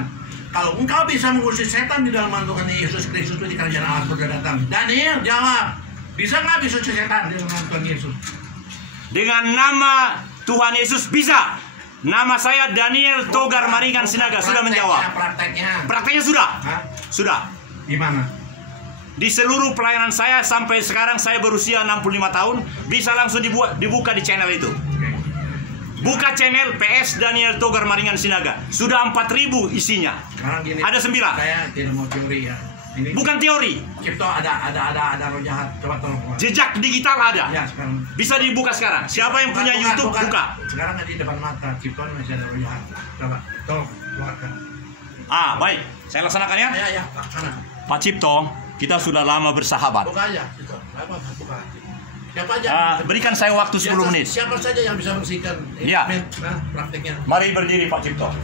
setan. Kalau engkau bisa mengusir setan di dalam nama Tuhan Yesus Kristus, di kerajaan Allah sudah datang. Daniel jawab, bisa nggak bisa usir setan di dalam nama Tuhan Yesus? Dengan nama Tuhan Yesus bisa. Nama saya Daniel Togar Maringan Sinaga sudah menjawab. Prakteknya sudah. Hah? Sudah. Gimana? Di seluruh pelayanan saya sampai sekarang saya berusia 65 tahun, bisa langsung dibuka di channel itu. Buka channel PS Daniel Togar Maringan Sinaga. Sudah 4.000 isinya. Gini, ada 9. Saya tidak mau teori ya. Ini bukan teori. Cipto ada roh jahat. Coba tolong. Jejak digital ada. Ya, sekarang. Bisa dibuka sekarang. Siapa yang punya YouTube buka. Sekarang di depan mata Cipto masih ada roh jahat. Coba tolong keluarkan. Baik. Saya laksanakan ya. Ya, sana. Pak Cipto, kita sudah lama bersahabat. Buka aja, Cipto. Buka. Siapa aja? Berikan saya waktu 10 menit. Siapa saja yang bisa bersihkan prakteknya. Mari berdiri Pak Cipto.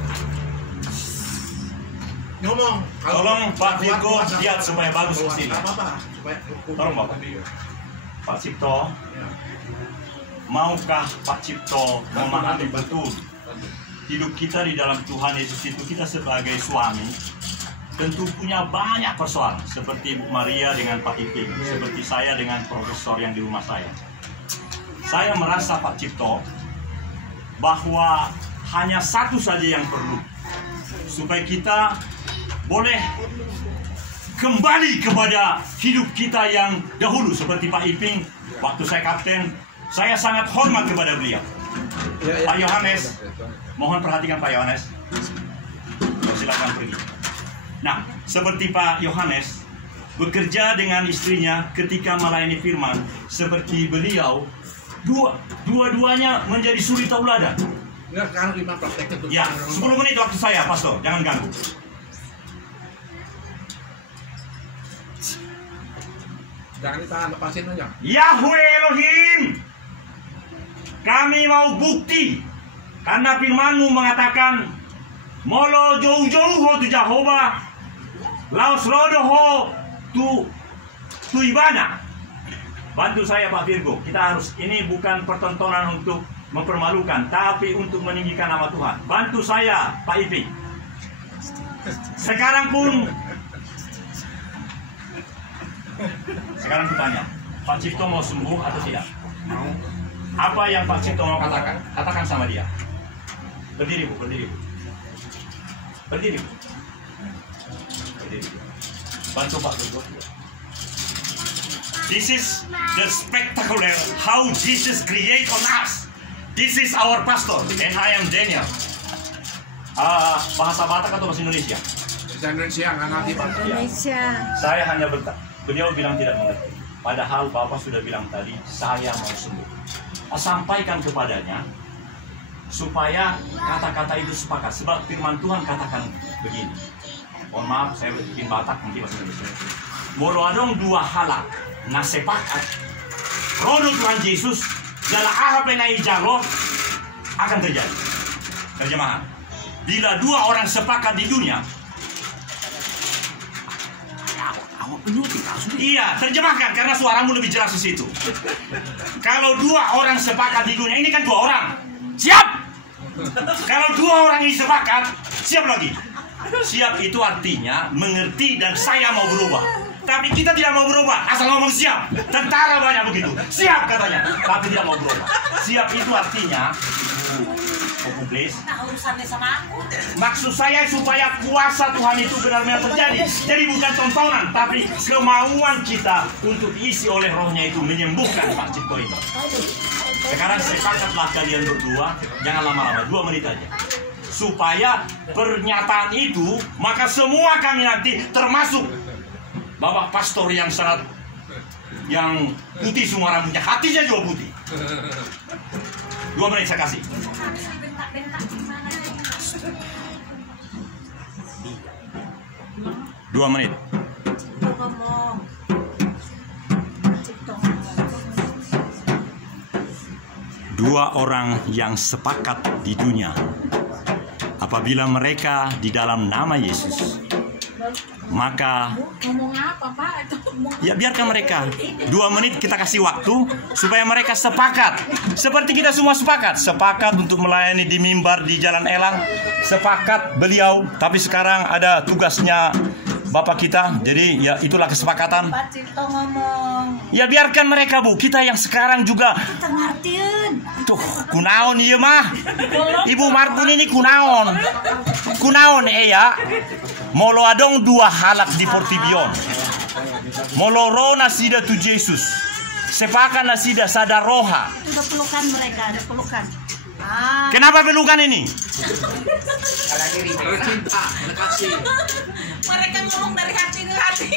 Ngomong. Tolong Pak Virgo lihat supaya bagus di sini. Apa-apa. Tolong Bapak. Pak Cipto. Maukah Pak Cipto memahami betul hidup kita di dalam Tuhan Yesus itu, kita sebagai suami tentu punya banyak persoalan, seperti Bu Maria dengan Pak Iping, seperti saya dengan profesor yang di rumah saya. Saya merasa Pak Cipto bahwa hanya satu saja yang perlu supaya kita boleh kembali kepada hidup kita yang dahulu, seperti Pak Iping. Waktu saya kapten, saya sangat hormat kepada beliau. Pak Yohanes, mohon perhatikan Pak Yohanes. Silakan pergi. Nah, seperti Pak Yohanes bekerja dengan istrinya ketika melayani firman, seperti beliau, dua-duanya menjadi suri tauladan. Enggak, sekarang 5 prakteknya tuh. Ya, 10 menit waktu saya, Pastor, jangan ganggu. Jangan ditahan, lepasin aja. Yahweh Elohim, kami mau bukti, karena firman-Mu mengatakan, Molo jauh-jauh tu Jehovah, Laos rodoho tu ibana. Bantu saya Pak Virgo. Kita harus, ini bukan pertontonan untuk mempermalukan, tapi untuk meninggikan nama Tuhan. Bantu saya Pak Iping. Sekarang kutanya, Pak Cipto mau sembuh atau tidak? Mau. Apa yang Pak Cipto mau katakan? Katakan sama dia. Berdiri Bu, berdiri Bu. Berdiri Bu. Bantu Pak Virgo. This is the spectacular how Jesus create on us. This is our pastor and I am Daniel. Bahasa Batak atau bahasa Indonesia? Bahasa Indonesia, nggak ngerti Pak. Indonesia. Saya hanya beliau bilang tidak mengerti. Padahal Bapak sudah bilang tadi, saya mau sembuh. Sampaikan kepadanya supaya kata-kata itu sepakat. Sebab firman Tuhan katakan begini. Mohon maaf, saya bikin Batak nanti bahasa Indonesia. Molo adong dua halak nasepakat. Rodo Tuhan Yesus dalam ahapenai jalo akan terjadi. Terjemahan. Bila dua orang sepakat di dunia, iya, terjemahkan karena suaramu lebih jelas di situ. Kalau dua orang sepakat di dunia, ini kan 2 orang. Siap. Kalau 2 orang ini sepakat, siap lagi. Siap itu artinya mengerti dan saya mau berubah. Tapi kita tidak mau berubah, asal ngomong siap. Tentara banyak begitu, siap katanya, tapi tidak mau berubah. Siap itu artinya, maksud saya supaya kuasa Tuhan itu benar-benar terjadi. Jadi bukan tontonan, tapi kemauan kita untuk diisi oleh rohnya itu menyembuhkan Pak Cipto ini. Sekarang sepakatlah kalian berdua, jangan lama-lama, 2 menit aja. Supaya pernyataan itu, maka semua kami nanti termasuk Bapak pastor yang sangat yang putih semua rambutnya, hatinya juga putih. 2 menit saya kasih. Dua menit. 2 orang yang sepakat di dunia, apabila mereka di dalam nama Yesus Maka ngomong apa Pak? ya biarkan mereka 2 menit, kita kasih waktu supaya mereka sepakat. Seperti kita semua sepakat untuk melayani di mimbar di Jalan Elang. Sepakat beliau, tapi sekarang ada tugasnya Bapak kita. Jadi ya itulah kesepakatan. Pak Cipto ngomong. Ya biarkan mereka Bu, kita yang sekarang juga. Kita ngertiin. Tuh, kunaon iya mah. Ibu Marpun ini kunaon. Kunaon ya. Molo adong 2 halak di Portibion. Moloro nasida tu Yesus. Sepakan nasida sadaroha. Udah pelukan mereka, ada pelukan. Kenapa pelukan ini? Cinta, kasih. Mereka ngomong dari hati ke hati.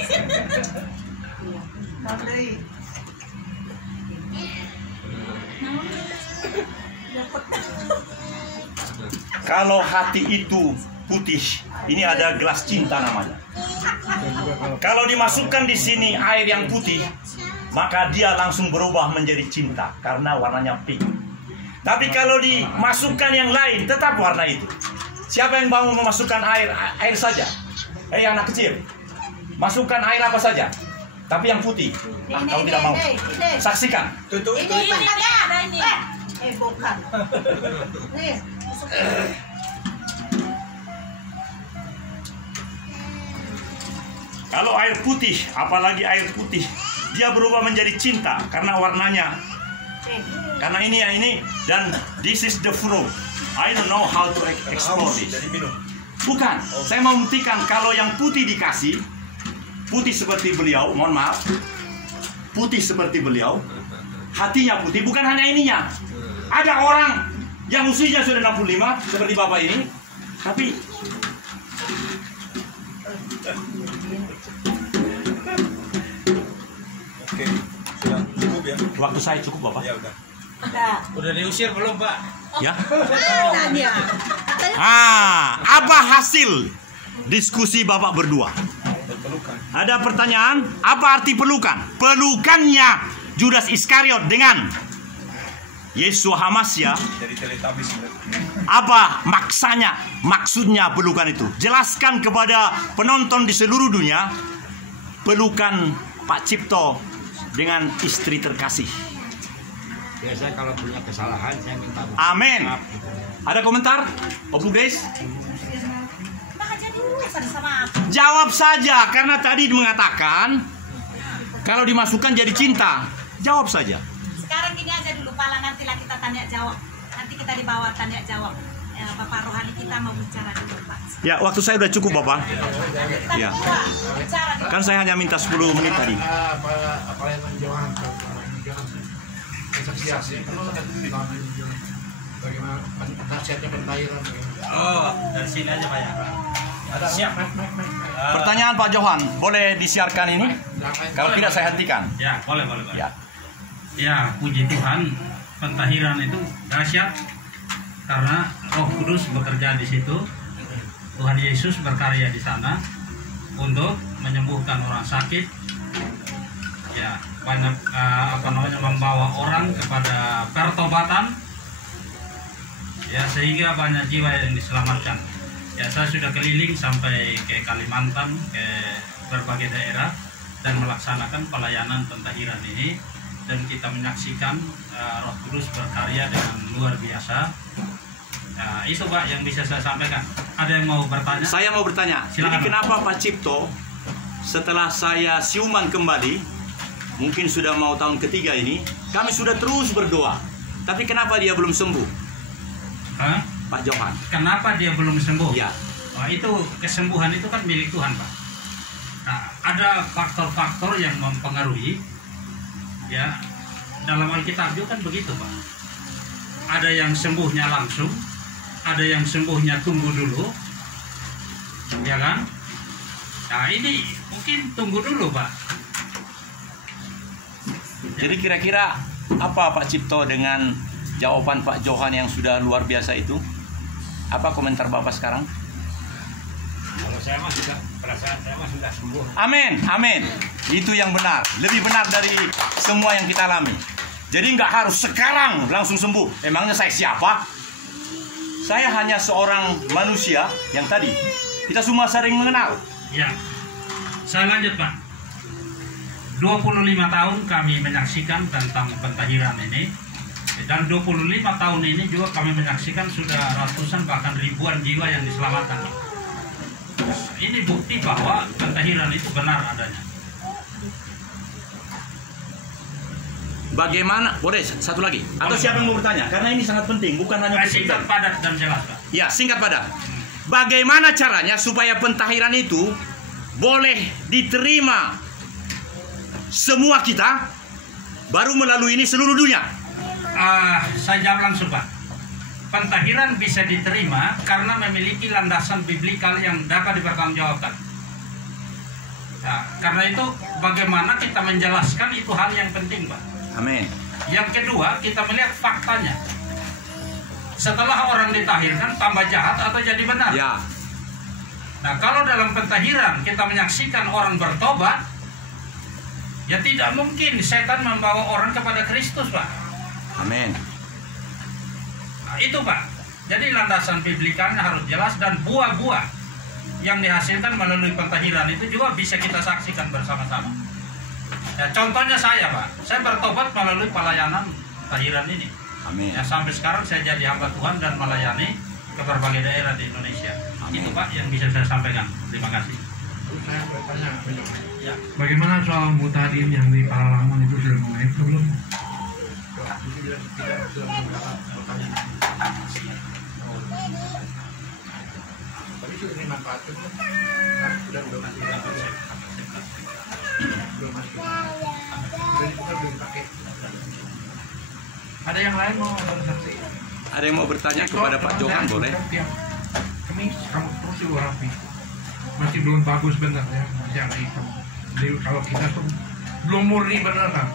Kalau hati itu putih, ini ada gelas cinta namanya. Kalau dimasukkan di sini air yang putih, maka dia langsung berubah menjadi cinta karena warnanya pink. Tapi kalau dimasukkan yang lain, tetap warna itu. Siapa yang mau memasukkan air saja? Anak kecil, masukkan air apa saja, tapi yang putih. Kalau tidak mau, saksikan. Ini ada ini. Bukan. Nih, Kalau air putih, apalagi air putih, dia berubah menjadi cinta karena warnanya. Karena ini ya ini, dan this is the fruit. I don't know how to explore this. Bukan, saya mau membuktikan kalau yang putih dikasih, putih seperti beliau, mohon maaf, putih seperti beliau, hatinya putih, bukan hanya ininya. Ada orang yang usianya sudah 65 seperti Bapak ini, tapi Oke, sudah cukup ya? waktu saya cukup Bapak. Ya udah. Udah diusir belum Pak? Ya. dia. Apa hasil diskusi Bapak berdua? Pelukan. Ada pertanyaan, apa arti pelukan? Pelukannya Judas Iskariot dengan Yesus Hamasya. Dari Teletubbies. Apa maksudnya pelukan itu? Jelaskan kepada penonton di seluruh dunia pelukan Pak Cipto dengan istri terkasih. Biasanya kalau punya kesalahan saya minta Amin. Ada komentar? Opu guys? Maka jadi urusan sama aku. Jawab saja, karena tadi mengatakan kalau dimasukkan jadi cinta. Jawab saja. Sekarang gini aja dulu Pala, nantilah kita tanya jawab. Nanti kita dibawa tanya jawap. Bapak rohani kita mau bicara dulu Pak. Ya, waktu saya udah cukup Bapak. Kita Ya. berdua bicara dulu. Kan saya hanya minta 10 menit tadi. Apa yang menjauhan kesaksian bagaimana nasihatnya pentairan. Oh, dari sini aja Pak ya. Siap. Pertanyaan Pak Johan, boleh disiarkan ini? Kalau tidak saya hentikan. Ya, boleh Pak. Ya. Ya, puji Tuhan, pentahiran itu dahsyat karena Roh Kudus bekerja di situ. Tuhan Yesus berkarya di sana untuk menyembuhkan orang sakit. Ya, banyak membawa orang kepada pertobatan. Ya, sehingga banyak jiwa yang diselamatkan. Ya, saya sudah keliling sampai ke Kalimantan, ke berbagai daerah dan melaksanakan pelayanan pentahiran ini, dan kita menyaksikan Roh Kudus berkarya dengan luar biasa. Nah, itu Pak yang bisa saya sampaikan. Ada yang mau bertanya? Saya mau bertanya, Silakan, jadi kenapa Pak Cipto setelah saya siuman kembali, mungkin sudah mau tahun ketiga ini, kami sudah terus berdoa, tapi kenapa dia belum sembuh? Hah? Pak Johan. Kenapa dia belum sembuh? Ya. Nah, itu kesembuhan itu kan milik Tuhan Pak. Nah, ada faktor-faktor yang mempengaruhi. Ya, dalam Alkitab juga kan begitu Pak. Ada yang sembuhnya langsung, ada yang sembuhnya tunggu dulu, ya kan? Nah, ini mungkin tunggu dulu Pak. Jadi kira-kira apa Pak Cipto dengan jawaban Pak Johan yang sudah luar biasa itu? Apa komentar Bapak sekarang? Kalau saya mah sudah perasaan saya mah sudah sembuh. Amin, amin. Itu yang benar, lebih benar dari semua yang kita alami. Jadi nggak harus sekarang langsung sembuh. Emangnya saya siapa? Saya hanya seorang manusia yang tadi kita semua sering mengenal. Ya, saya lanjut Pak. 25 tahun kami menyaksikan tentang pentahiran ini. Dan 25 tahun ini juga kami menyaksikan sudah ratusan bahkan ribuan jiwa yang diselamatkan. Ini bukti bahwa pentahiran itu benar adanya. Bagaimana? Boleh satu lagi? Atau siapa yang mau bertanya? Karena ini sangat penting, bukan hanya Singkat, padat, dan jelas Pak. Ya, singkat padat. Bagaimana caranya supaya pentahiran itu boleh diterima semua kita, baru melalui ini seluruh dunia? Saya jawab langsung Pak. Pentahiran bisa diterima karena memiliki landasan biblikal yang dapat dipertanggungjawabkan. Nah, karena itu bagaimana kita menjelaskan itu hal yang penting Pak. Amin. Yang kedua, kita melihat faktanya. Setelah orang ditahirkan, tambah jahat atau jadi benar? Ya. Nah, kalau dalam pentahiran kita menyaksikan orang bertobat, ya tidak mungkin setan membawa orang kepada Kristus, Pak. Amin. Nah, itu, Pak. Jadi landasan biblikalnya harus jelas dan buah-buah yang dihasilkan melalui pentahiran itu juga bisa kita saksikan bersama-sama. Ya, contohnya saya, Pak. Saya bertobat melalui pelayanan pentahiran ini. Amin. Ya, sampai sekarang saya jadi hamba Tuhan dan melayani ke berbagai daerah di Indonesia. Amin. Itu Pak yang bisa saya sampaikan. Terima kasih. Saya bertanya, Ya. bagaimana soal mutadin yang di Palawan itu sudah mulai belum? Tapi sudah dimanfaatkan belum? Sudah masih belum masih. Belum pakai. Ada yang lain mau bersaksi? Ada yang mau bertanya kepada Pak Johan, boleh? Kami kamu terus juga rapi. Masih belum bagus benar ya, masih ada hitam. Jadi kalau kita tuh belum murni benar kan?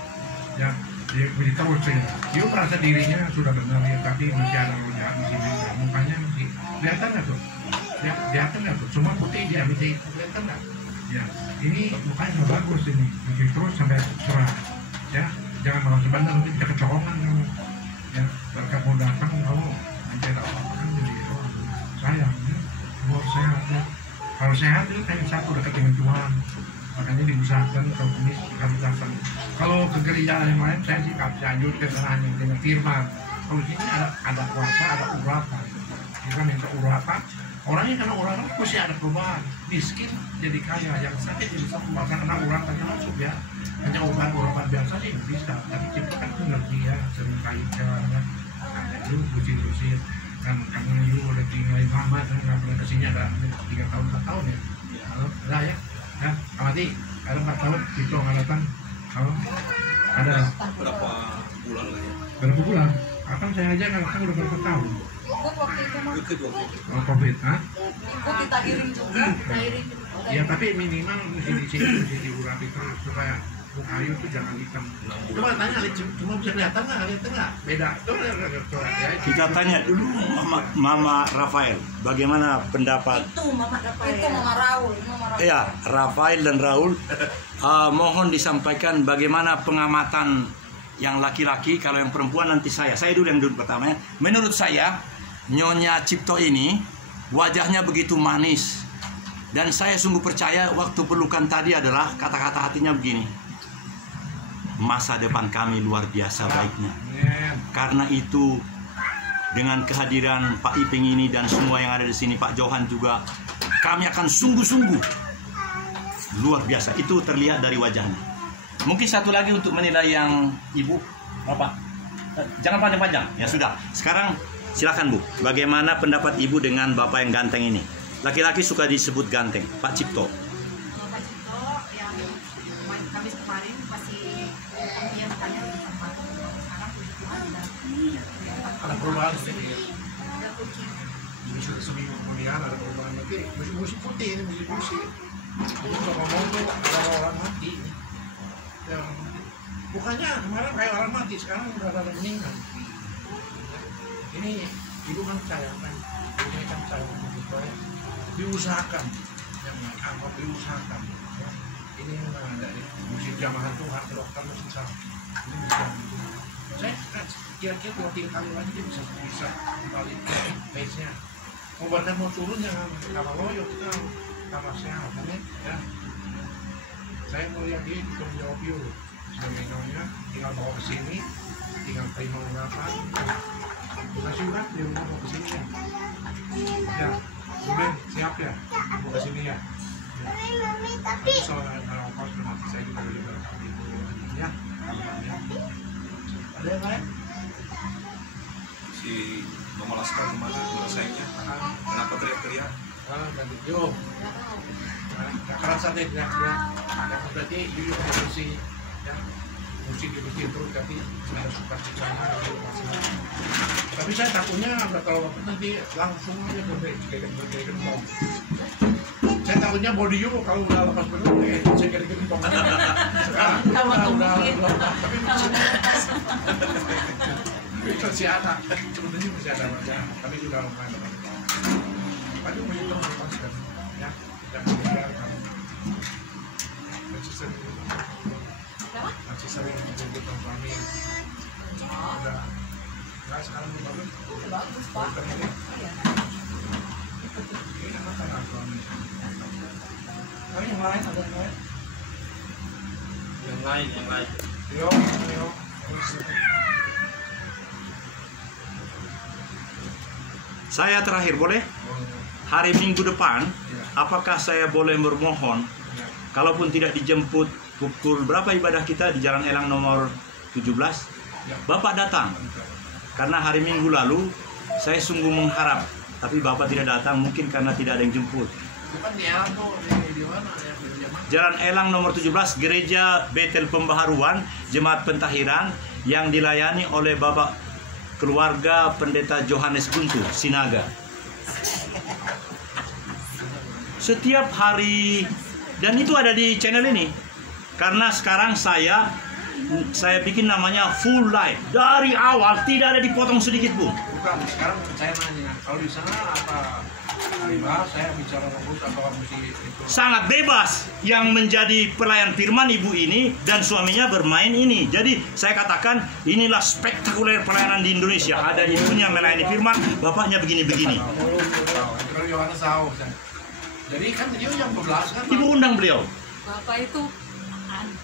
Ya, dia terus saja. Dia merasa dirinya sudah benar ya, tapi masih ada rojak di sini. Ya, mukanya masih kelihatan nggak tuh? Ya, kelihatan nggak tuh? Semua putih dia masih kelihatan nggak? Ya, ini mukanya nggak bagus ini. Masih terus sampai cerah. Ya, jangan merasa benar nanti bisa kecolongan kamu. Ya, berkat mau datang kamu nanti ada apa kan jadi sayang ya. Mau sehat ya. Kalau sehat itu hanya satu, dekat dengan Tuhan. Makanya diusahakan kalau kumis harus datang. Kalau ke gereja yang lain saya sih lanjut ke sana dengan firman. Kalau di sini ada kuasa, ada urapan. Kita minta urapan. Orangnya karena urapan mesti ada perubahan. Miskin jadi kaya, yang sakit jadi sembuh. Karena urapan masuk ya. Hanya urapan biasa sih bisa. Tapi kita kan mengerti ya, sering kaitkan ya. Ada itu usir-usir. Karena you udah tinggal lama kan nggak pernah kesini ada 3 tahun 4 tahun ya. Kalau ada ya, amati ada 4 tahun itu nggak datang. Kalau ada Berapa bulan lagi? berapa bulan? Akan saya aja nggak datang udah berapa tahun? Ikut waktu itu mah. Ikut waktu itu. Kalau COVID, Ikut ditahirin juga. Tahirin juga. ya tapi minimal mesti diurapi terus supaya muka you tuh jangan hitam. Coba tanya, cuma bisa kelihatan nggak? Beda. Coba ya. Kita tanya dulu Mama Rafael, bagaimana pendapat? Itu Mama Rafael. Itu Mama Raul. Ya, Rafael dan Raul, mohon disampaikan bagaimana pengamatan yang laki-laki, kalau yang perempuan nanti saya dulu yang duduk pertamanya. Menurut saya, Nyonya Cipto ini wajahnya begitu manis, dan saya sungguh percaya waktu pelukan tadi adalah kata-kata hatinya begini. Masa depan kami luar biasa baiknya. Karena itu dengan kehadiran Pak Iping ini dan semua yang ada di sini, Pak Johan juga, kami akan sungguh-sungguh luar biasa. Itu terlihat dari wajahnya. Mungkin satu lagi untuk menilai yang Ibu, Bapak. Jangan panjang-panjang. Ya sudah. Sekarang silakan Bu. Bagaimana pendapat Ibu dengan Bapak yang ganteng ini? Laki-laki suka disebut ganteng, Pak Cipto. Kalau Pak Cipto yang Kamis kemarin masih dia bertanya di tempat sekarang puji Tuhan Ada perubahan sedikit. ada puji. Bisa seminggu kemudian ada perubahan lagi. Musik putih ini musik. Jadi kalau ngomong tuh ada orang mati. Ya, bukannya kemarin kayak orang mati, sekarang udah ada meninggal. Ini ibu kan percaya kan, ini kan percaya supaya diusahakan, yang apa diusahakan. Ya. Ini memang dari musik jamahan Tuhan, dokter susah. Ini bisa. Saya kira-kira 2-3 kali lagi dia bisa balik pace-nya. Obatnya mau turun jangan apa loyo kita sama saya, ya. Saya melihat dia untuk menjawab dulu. Sebenarnya tinggal bawa ke sini, tinggal terima unggapan. Kasih urat dia mau ke sini ya. Ya, kemudian siap ya, mau ke sini ya. Tapi soal ongkos nanti saya juga boleh berkati ya. Ada yang lain? Si memelaskan kemana selesainya? Kenapa teriak-teriak? Ganti yo. Nggak kerasa deh teriak-teriak. Berarti yuk emosi ya. Musik dibersih terus tapi saya suka sisanya tapi saya takutnya kalau nanti langsung aja kayak gembong. Saya takutnya body you kalau udah lepas penuh kayak saya kayak gembong. Sekarang udah tapi masih ada sebenarnya masih ada ya tapi sudah lumayan. Tapi masih terus lepaskan ya kita mendengarkan masih sering menjemput suami udah nggak sekarang bagus Bagus Pak. ini anak anak suami tapi yang lain ada yang lain yo Saya terakhir boleh? Hari Minggu depan, apakah saya boleh bermohon, kalaupun tidak dijemput pukul berapa ibadah kita di Jalan Elang nomor 17, Bapak datang. Karena hari Minggu lalu, saya sungguh mengharap, tapi Bapak tidak datang mungkin karena tidak ada yang jemput. Jalan Elang nomor 17, Gereja Betel Pembaharuan, Jemaat Pentahiran, yang dilayani oleh Bapak Keluarga Pendeta Johannes Guntur, Sinaga. Setiap hari, dan itu ada di channel ini. Karena sekarang saya bikin namanya full live. Dari awal tidak ada dipotong sedikit pun. Bukan, sekarang saya nanya, kalau di sana apa bebas saya bicara fokus atau mesti itu? Sangat bebas. Yang menjadi pelayan firman ibu ini dan suaminya bermain ini. Jadi saya katakan inilah spektakuler pelayanan di Indonesia. Ada ibunya melayani firman, bapaknya begini-begini. Kalau Yohanes tahu. Jadi kan dia jam 12 kan? Ibu undang beliau. Bapak itu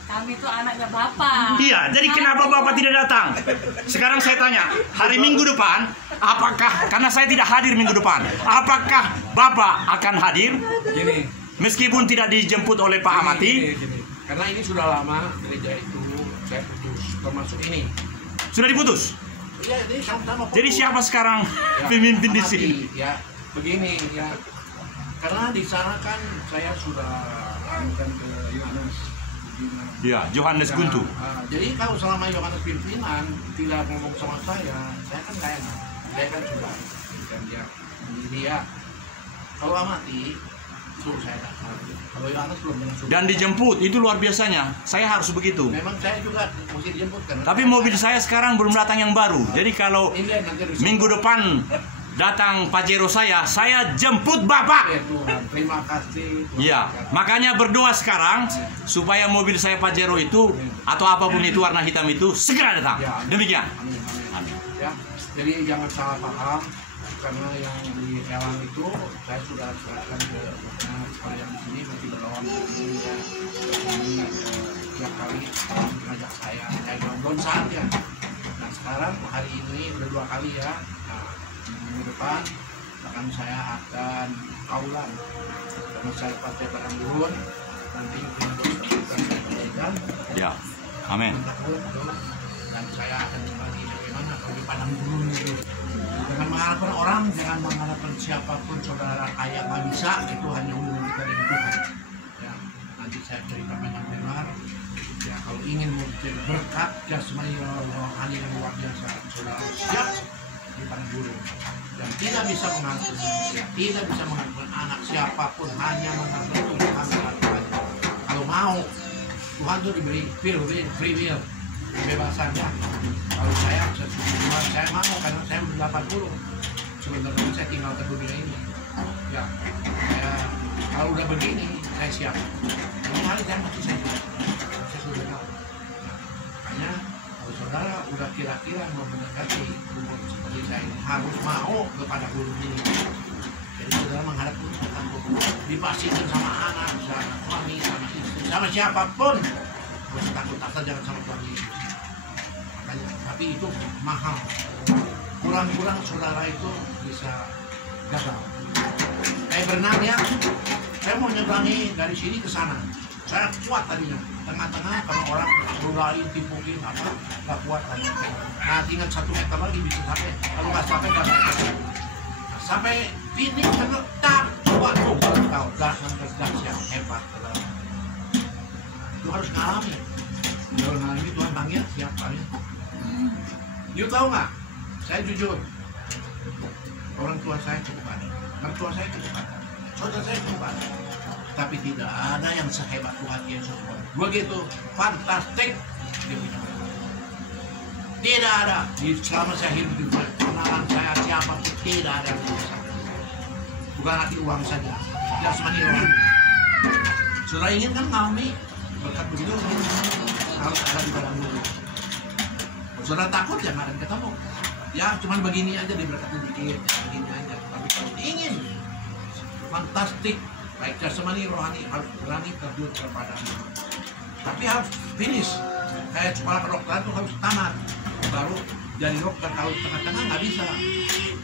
kami itu anaknya Bapak. Iya, jadi kenapa Bapak tidak datang? Sekarang saya tanya, hari Minggu depan, apakah, karena saya tidak hadir Minggu depan, apakah Bapak akan hadir? Gini, Meskipun tidak dijemput oleh Pak Amati? gini. Karena ini sudah lama gereja itu saya putus, termasuk ini. Sudah diputus? Iya, ini sama-sama putus. Jadi siapa sekarang Ya, pemimpin di Amati, sini? Ya, begini ya. Karena di sana kan saya sudah anukan ke Yohanes. Ya, Johannes Guntur. Jadi kalau selama Yohanes pimpinan tidak ngomong sama saya kan nggak enak. Saya kan sudah dan dia kalau Amati suruh saya datang. Kalau Yohanes belum pernah suruh. Dan dijemput, itu luar biasanya. Saya harus begitu. Memang saya juga mesti dijemput kan. Tapi mobil saya sekarang belum datang yang baru. Jadi kalau Ini nanti harus- minggu depan datang Pajero saya jemput Bapak. Ya Tuhan, terima kasih. Tuhan. Ya, makanya berdoa sekarang supaya mobil saya Pajero itu atau apapun itu warna hitam itu segera datang. Ya, Demikian. Amin, amin. Amin. Ya, jadi jangan salah paham karena yang di Elang itu saya sudah serahkan ke kalau yang di sini masih belum ya. Ini tiap kali mengajak saya belum saatnya. Nah sekarang hari ini udah 2 kali ya. Nah, minggu depan akan saya akan kaulan karena saya pakai barang burun nanti saya kembalikan Ya. Amin. dan saya akan berbagi bagaimana kalau dipandang burun itu jangan mengharapkan orang, jangan mengharapkan siapapun saudara kaya nggak bisa, itu hanya hubungan kita dengan Tuhan ya. Nanti saya cerita panjang lebar ya, kalau ingin menjadi berkat jasmani rohani yang luar biasa, saudara siap dipandang burun dan tidak bisa mengatur manusia, tidak bisa mengatur anak siapapun, hanya mengatur Tuhan. Kalau mau Tuhan itu diberi free will kebebasannya. Kalau saya mau karena saya 80 sebenarnya saya tinggal ke dunia ini ya. Saya kalau udah begini saya siap. Ini hari saya masih saya sudah tahu. Makanya kalau saudara udah kira-kira mau mendekati umur seperti saya ini harus mau kepada guru ini. Jadi saudara menghadap Tuhan. dipastikan sama anak, sama suami, sama istri, sama siapapun. Gak usah takut, asal jangan sama Tuhan Yesus. Makanya, tapi itu mahal. Kurang-kurang saudara itu bisa gagal. Kayak berenang ya, saya mau nyeberangi dari sini ke sana. Saya kuat tadinya, tengah-tengah kalau orang berulain, timpukin apa, nggak kuat lagi. Nah tinggal 1 meter lagi bisa sampai, kalau nggak sampai nggak sampai. Sampai ini karena tak kuat tuh kalau tahu gas yang hebat. Itu harus ngalami. Kalau ngalami Tuhan panggil siap kali. You tahu nggak? Saya jujur, orang tua saya cukup ada, mertua saya cukup ada, saudara saya cukup ada. Tapi tidak ada yang sehebat Tuhan Yesus. Begitu fantastik dia punya. Tidak ada selama saya hidup di dunia, kenalan saya siapa pun tidak ada yang bisa. Bukan hati uang saja, jasmani rohani. Saudara ingin kan ngalami berkat begitu harus ada di dalam dulu. Saudara takut ya nggak akan ketemu. Ya cuman begini aja diberkati dikit, begini aja. Tapi kalau ingin fantastik, baik jasmani rohani, harus berani terjun kepada-Nya. Tapi harus finish. Kayak kepala kedokteran itu harus tamat, baru jadi dokter. Kalau tengah-tengah nggak bisa.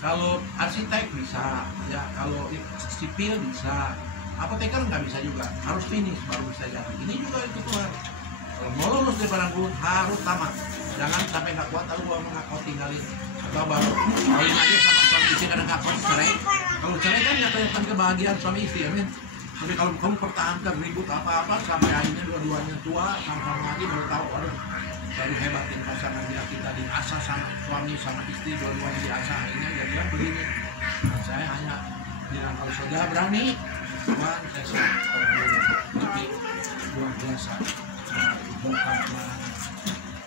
Kalau arsitek bisa, ya kalau sipil bisa, apoteker nggak bisa juga. Harus finish baru bisa jadi. Ini juga itu Tuhan. Kalau mau lulus dari padang gurun harus tamat. Jangan sampai nggak kuat lalu kau tinggalin. Atau baru kawin aja sama suami istri kadang nggak kuat cerai. Kalau cerai kan ya kelihatan kebahagiaan suami istri, amin. Tapi kalau kamu pertahankan ribut apa-apa sampai akhirnya dua-duanya tua, sama-sama lagi baru tahu, waduh, baru hebatin pasangan dia, kita diasah sama suami sama istri, dua-duanya diasah, akhirnya dia bilang begini. Nah, saya hanya bilang kalau saudara berani, Tuhan saya siap. Tapi luar biasa, bukan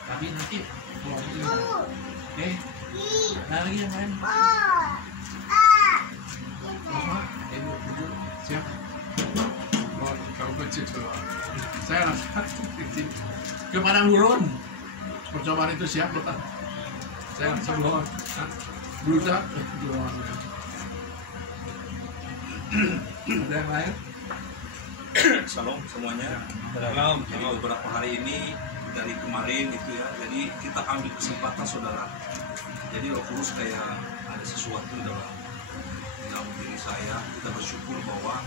tapi nanti pulang itu, oke? Ada lagi yang lain? Ibu, siap? Kalau kecil saya langsung Ke padang gurun. Percobaan itu siap Bapak. Saya langsung bawa berusaha. Ada yang lain? Shalom semuanya. Shalom. Jadi beberapa hari ini dari kemarin gitu ya. Jadi kita ambil kesempatan saudara. Jadi Roh Kudus kayak ada sesuatu dalam diri saya. Kita bersyukur bahwa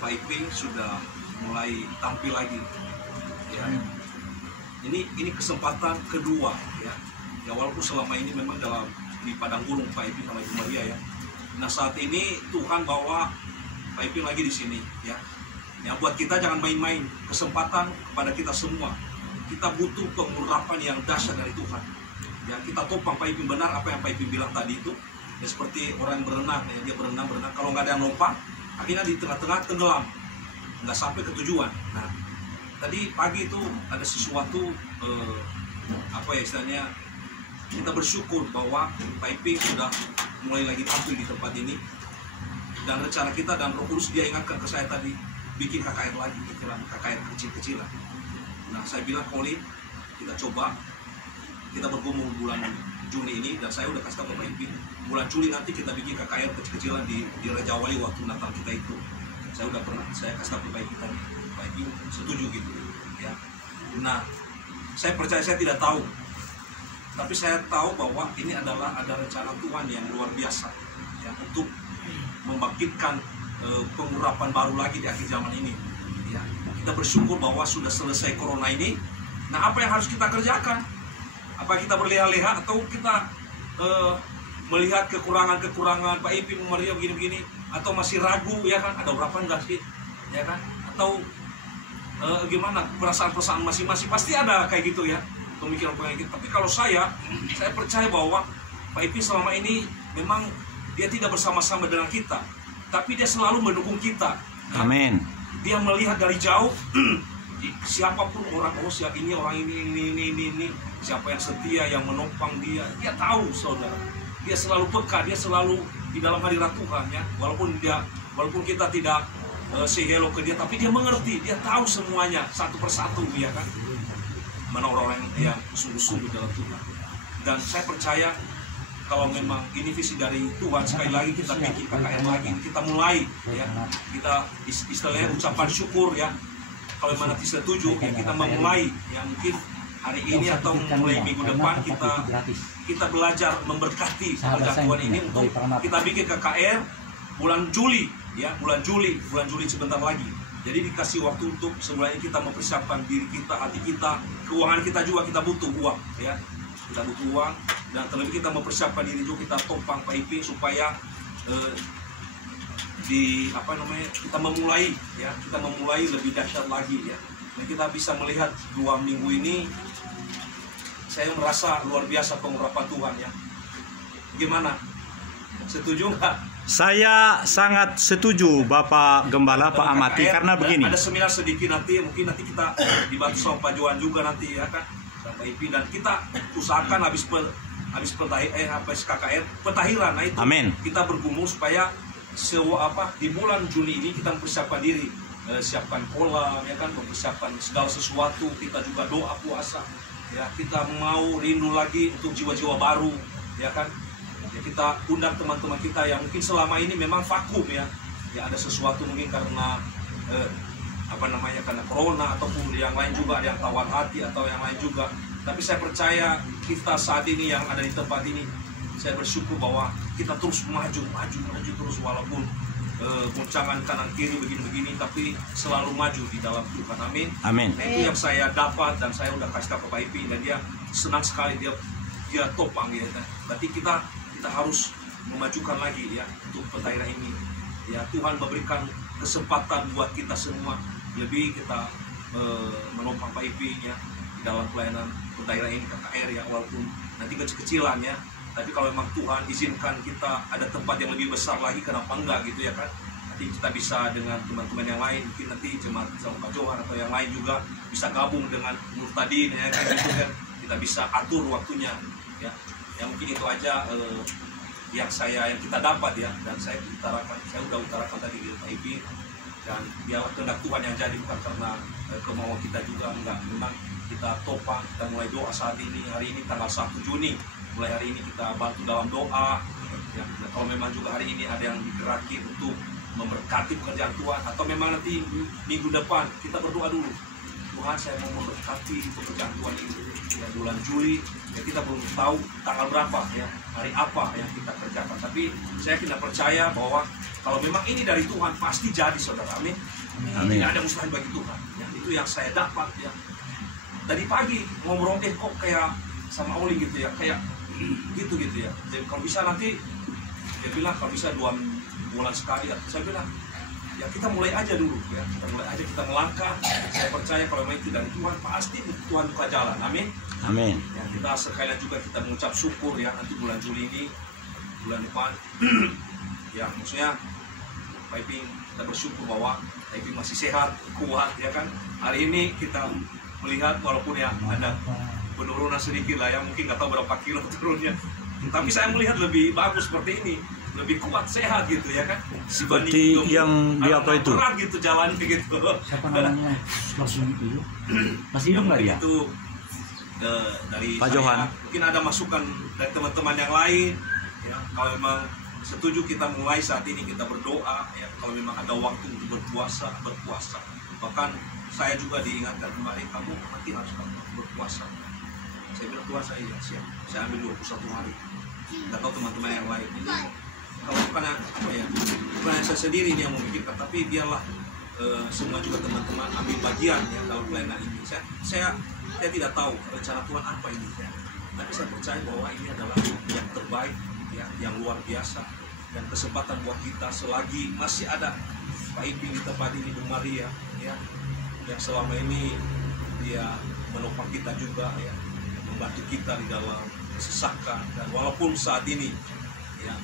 Pak Iping sudah mulai tampil lagi. Ya. Ini kesempatan kedua ya. Ya walaupun selama ini memang di padang gurun Pak Iping sama Ibu Maria ya. Nah saat ini Tuhan bawa Pak Iping lagi di sini ya. Ya buat kita jangan main-main, kesempatan kepada kita semua. Kita butuh pengurapan yang dahsyat dari Tuhan. Ya kita topang Pak Iping benar apa yang Pak Iping bilang tadi itu. Ya seperti orang yang berenang ya, dia berenang kalau nggak ada yang lompat, akhirnya di tengah-tengah tenggelam, nggak sampai ke tujuan. Nah tadi pagi itu ada sesuatu apa ya istilahnya, kita bersyukur bahwa Pak Iping sudah mulai lagi tampil di tempat ini. Dan rencana kita dan Roh Kudus dia ingatkan ke saya tadi, bikin KKR lagi, KKR kecil-kecilan. Nah saya bilang Koli, kita coba, kita bergumul bulan Juni ini, dan saya udah kasih tahu ke Pak Iping, bulan Juli nanti kita bikin KKR kecil-kecilan di Raja Wali waktu Natal kita itu. Saya udah pernah, saya kasih tahu ke Pak Iping tadi, Pak Iping setuju gitu ya. Nah saya percaya, saya tidak tahu, tapi saya tahu bahwa ini adalah ada rencana Tuhan yang luar biasa ya, untuk membangkitkan pengurapan baru lagi di akhir zaman ini ya. Kita bersyukur bahwa sudah selesai corona ini. Nah apa yang harus kita kerjakan? Apa kita berleha-leha atau kita melihat kekurangan-kekurangan Pak Iping, Maria begini-begini, atau masih ragu ya kan, ada berapa enggak sih ya kan, atau gimana perasaan-perasaan masing-masing, pasti ada kayak gitu ya, pemikiran gitu. Tapi kalau saya percaya bahwa Pak Iping selama ini memang dia tidak bersama-sama dengan kita, tapi dia selalu mendukung kita. Amin. Dia melihat dari jauh siapapun orang, siapa ini orang ini, siapa yang setia, yang menopang dia tahu saudara. Dia selalu peka, dia selalu di dalam hadirat Tuhan ya. Walaupun kita tidak say hello ke dia, tapi dia mengerti, dia tahu semuanya satu persatu ya kan. Mana orang-orang yang sungguh-sungguh dalam Tuhan. Dan saya percaya kalau memang ini visi dari Tuhan, sekali lagi kita bikin KKR lagi, kita mulai ya, kita istilahnya ucapan syukur ya. Kalau memang nanti setuju ya, kita memulai ya, mungkin hari ini atau mulai minggu depan kita belajar memberkati pekerjaan Tuhan ini untuk kita bikin KKR bulan Juli ya, bulan Juli sebentar lagi. Jadi dikasih waktu untuk sebenarnya kita mempersiapkan diri kita, hati kita, keuangan kita juga, kita butuh uang ya. Kita butuh uang, dan terlebih kita mempersiapkan diri juga, kita topang piping supaya kita memulai ya, kita memulai lebih dahsyat lagi ya. Dan kita bisa melihat 2 minggu ini saya merasa luar biasa pengurapan Tuhan ya. Gimana? Setuju nggak? Saya sangat setuju Bapak Gembala, Pak Amati, karena begini. Ada seminar sedikit nanti, mungkin nanti kita dibantu sama Pak Johan juga nanti ya kan, sama IP, dan kita usahakan habis KKR pentahiran. Nah itu Amin. Kita bergumul supaya di bulan Juni ini kita mempersiapkan diri, siapkan kolam ya kan, mempersiapkan segala sesuatu. Kita juga doa puasa ya, kita mau rindu lagi untuk jiwa-jiwa baru ya kan. Ya, kita undang teman-teman kita yang mungkin selama ini memang vakum ya, ada sesuatu mungkin karena karena corona ataupun yang lain juga, ada yang tawar hati atau yang lain juga. Tapi saya percaya kita saat ini yang ada di tempat ini, saya bersyukur bahwa kita terus maju terus, walaupun goncangan kanan kiri begini-begini, tapi selalu maju di dalam Tuhan. Amin. Amin. Nah, itu yang saya dapat, dan saya udah kasih tahu ke Pak Ipi, dan dia senang sekali, dia topang ya. Berarti kita harus memajukan lagi ya untuk pentahiran ini ya. Tuhan memberikan kesempatan buat kita semua, lebih kita menopang Pak Ipi ya di dalam pelayanan pentahiran ini KKR ya, walaupun nanti kecil-kecilan ya, tapi kalau memang Tuhan izinkan kita ada tempat yang lebih besar lagi, kenapa enggak gitu ya kan. Nanti kita bisa dengan teman-teman yang lain, mungkin nanti jemaat sama Pak Johan atau yang lain juga bisa gabung dengan Murtadin ya kan, gitu kan. Kita bisa atur waktunya ya. Ya mungkin itu aja yang kita dapat ya, dan saya udah utarakan tadi di Pak Ipi, dan biarlah kehendak Tuhan yang jadi, bukan karena kemauan kita juga, enggak. Memang kita topang, kita mulai doa saat ini, hari ini tanggal 1 Juni, mulai hari ini kita bantu dalam doa ya. Kalau memang juga hari ini ada yang digerakkan untuk memberkati pekerjaan Tuhan, atau memang nanti minggu depan kita berdoa dulu, Tuhan saya mau memberkati pekerjaan Tuhan ini ya, bulan Juli ya, kita belum tahu tanggal berapa ya, hari apa yang kita kerjakan, tapi saya tidak percaya bahwa kalau memang ini dari Tuhan pasti jadi, saudara. Amin. Amin. Tidak ada mustahil bagi Tuhan ya. Itu yang saya dapat ya. Tadi pagi ngobrol kok kayak sama Oli gitu ya, kayak gitu ya. Jadi kalau bisa nanti dia bilang kalau bisa 2 bulan sekali ya. Saya bilang ya kita mulai aja dulu ya, kita melangkah. Saya percaya kalau memang itu dari Tuhan, pasti Tuhan buka jalan. Amin. Amin. Ya, kita sekalian juga kita mengucap syukur ya, nanti bulan Juli ini, bulan depan ya, maksudnya Pak Ipi, kita bersyukur bahwa Pak Ipi masih sehat, kuat ya kan. Hari ini kita melihat walaupun ya ada penurunan sedikit lah ya, mungkin nggak tahu berapa kilo turunnya, tapi saya melihat lebih bagus seperti ini, lebih kuat, sehat gitu ya kan, seperti yang di apa itu berat gitu jalannya gitu. Siapa namanya? Masih hidup nggak dia? Itu dari Pak saya, Johan. mungkin ada masukan dari teman-teman yang lain ya, kalau memang setuju kita mulai saat ini, kita berdoa ya, kalau memang ada waktu untuk berpuasa. Bahkan saya juga diingatkan kemarin, kamu nanti harus berpuasa. Saya bilang, Tuhan saya siap, saya ambil 21 hari. Nggak tahu teman-teman yang lain ini, kalau bukan saya sendiri ini yang memikirkan, tapi biarlah semua juga teman-teman ambil bagian ya dalam pelayanan ini. Saya tidak tahu rencana Tuhan apa ini ya, tapi saya percaya bahwa ini adalah yang terbaik ya, yang luar biasa, dan kesempatan buat kita selagi masih ada Pak Ipi di tempat ini, Bu Maria ya, yang selama ini dia menopang kita juga ya, membantu kita di dalam kesesakan, dan walaupun saat ini ya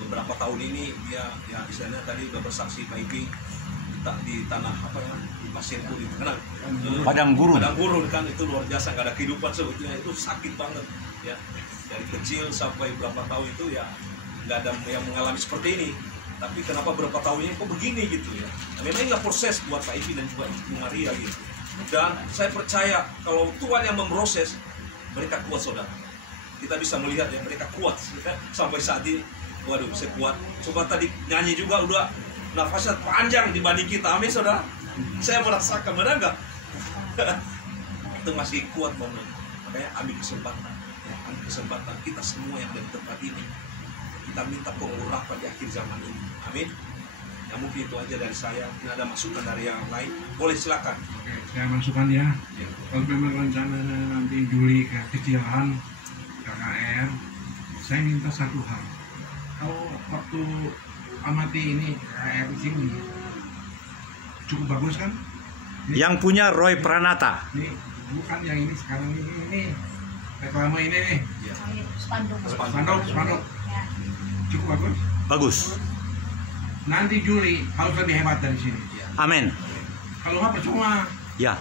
beberapa tahun ini dia ya istilahnya tadi udah bersaksi Pak Ipi di tanah apa ya, di pasir putih, padang gurun kan, itu luar biasa, nggak ada kehidupan sebetulnya, itu sakit banget ya, dari kecil sampai berapa tahun itu ya nggak ada yang mengalami seperti ini, tapi kenapa berapa tahunnya kok begini gitu ya. Nah, memang inilah proses buat Pak Ipi dan juga Ibu Maria gitu, dan saya percaya kalau Tuhan yang memproses, mereka kuat saudara. kita bisa melihat ya mereka kuat sampai saat ini. Waduh, saya kuat. Coba tadi nyanyi juga udah nafasnya panjang dibanding kita. Amin, saudara. Saya merasakan, benar nggak? Itu masih kuat banget. Makanya ambil kesempatan. Ya, ambil kesempatan kita semua yang ada di tempat ini. Kita minta pengurapan di akhir zaman ini. Amin. Ya mungkin itu aja dari saya. Ini ada masukan dari yang lain. Boleh silakan. Oke, saya masukkan ya. Kalau memang rencana nanti Juli kekecilan KKR, saya minta satu hal. Kalau waktu amati ini KKR di sini cukup bagus kan? Yang punya Roy Pranata. Ini bukan yang ini sekarang ini reklame ini nih. Spanduk. Ya. Cukup bagus. Bagus. Nanti Juli harus lebih hebat dari sini. Amin. Kalau nggak percuma. Ya.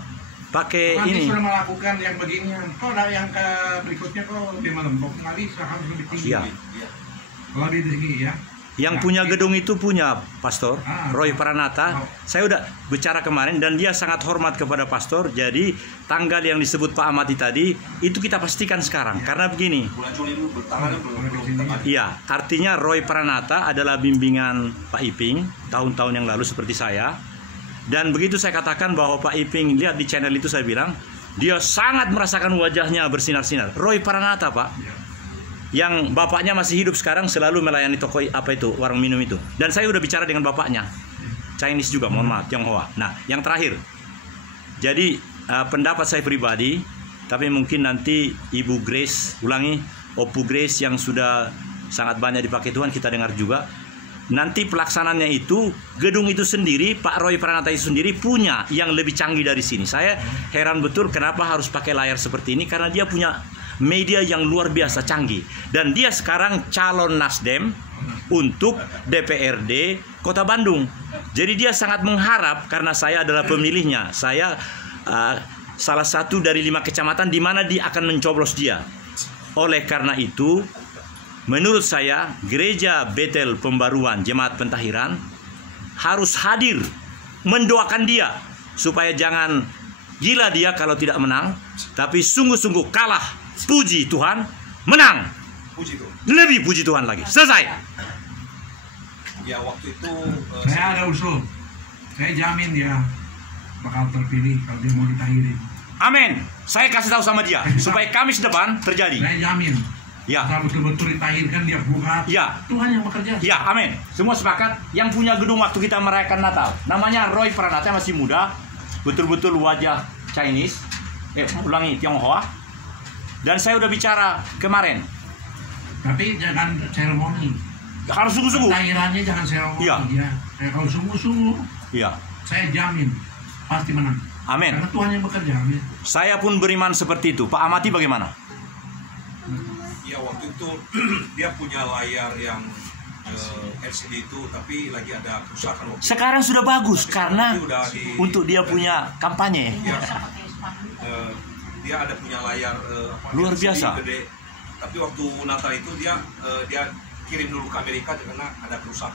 Pakai Nanti ini. sudah melakukan yang beginian. Kok ada yang ke berikutnya kok lebih melembok kali harus lebih tinggi. Ya. Kalau di tinggi ya. Yang Nah, punya gedung itu punya Pastor Roy Pranata. Oh. Saya udah bicara kemarin dan dia sangat hormat kepada Pastor. Jadi tanggal yang disebut Pak Amati tadi itu kita pastikan sekarang. Karena begini. Bulan Juli dulu bertangan belum. Iya, artinya Roy Pranata adalah bimbingan Pak Iping tahun-tahun yang lalu seperti saya. Dan begitu saya katakan bahwa Pak Iping lihat di channel itu, saya bilang dia sangat merasakan wajahnya bersinar-sinar. Roy Pranata, Pak. Yang bapaknya masih hidup sekarang, selalu melayani toko apa itu, warung minum itu. Dan saya udah bicara dengan bapaknya, Chinese juga, mohon maaf, Tionghoa. Nah, yang terakhir, jadi pendapat saya pribadi, tapi mungkin nanti Ibu Grace, ulangi, Opu Grace yang sudah sangat banyak dipakai Tuhan, kita dengar juga. Nanti pelaksananya itu, gedung itu sendiri, Pak Roy Pranata itu sendiri punya yang lebih canggih dari sini. Saya heran betul kenapa harus pakai layar seperti ini, karena dia punya media yang luar biasa canggih. Dan dia sekarang calon Nasdem untuk DPRD Kota Bandung. Jadi dia sangat mengharap, karena saya adalah pemilihnya. Saya salah satu dari 5 kecamatan di mana dia akan mencoblos dia. Oleh karena itu, menurut saya Gereja Betel Pembaruan Jemaat Pentahiran harus hadir mendoakan dia supaya jangan gila dia kalau tidak menang, tapi sungguh-sungguh kalah. Puji Tuhan, menang. Puji Tuhan. Lebih puji Tuhan lagi. Selesai. Ya waktu itu Saya ada usul. Saya jamin dia bakal terpilih kalau dia mau ditahirin. Amin. Saya kasih tahu sama dia supaya Kamis depan terjadi. Saya jamin. Ya. Kalau betul-betul ditahirkan dia buka. Ya. Tuhan yang bekerja. Ya, amin. Semua sepakat. Yang punya gedung waktu kita merayakan Natal, namanya Roy Pranata, masih muda, betul-betul wajah Chinese. Ulangi, Tionghoa. Dan saya udah bicara kemarin. Tapi jangan seremoni. Harus sungguh-sungguh. Tahirannya jangan seremoni. Iya. Ya. Kalau sungguh-sungguh, Iya. saya jamin pasti menang. Amin. Karena Tuhan yang bekerja. Amin. Saya pun beriman seperti itu. Pak Amati bagaimana? ya waktu itu dia punya layar yang LCD itu, tapi lagi ada kerusakan waktu itu. Sekarang sudah bagus Tapi karena sekarang udah untuk dia punya kampanye. Dia ada punya layar Luar LCD biasa. gede. Tapi waktu Natal itu dia kirim dulu ke Amerika karena ada kerusakan.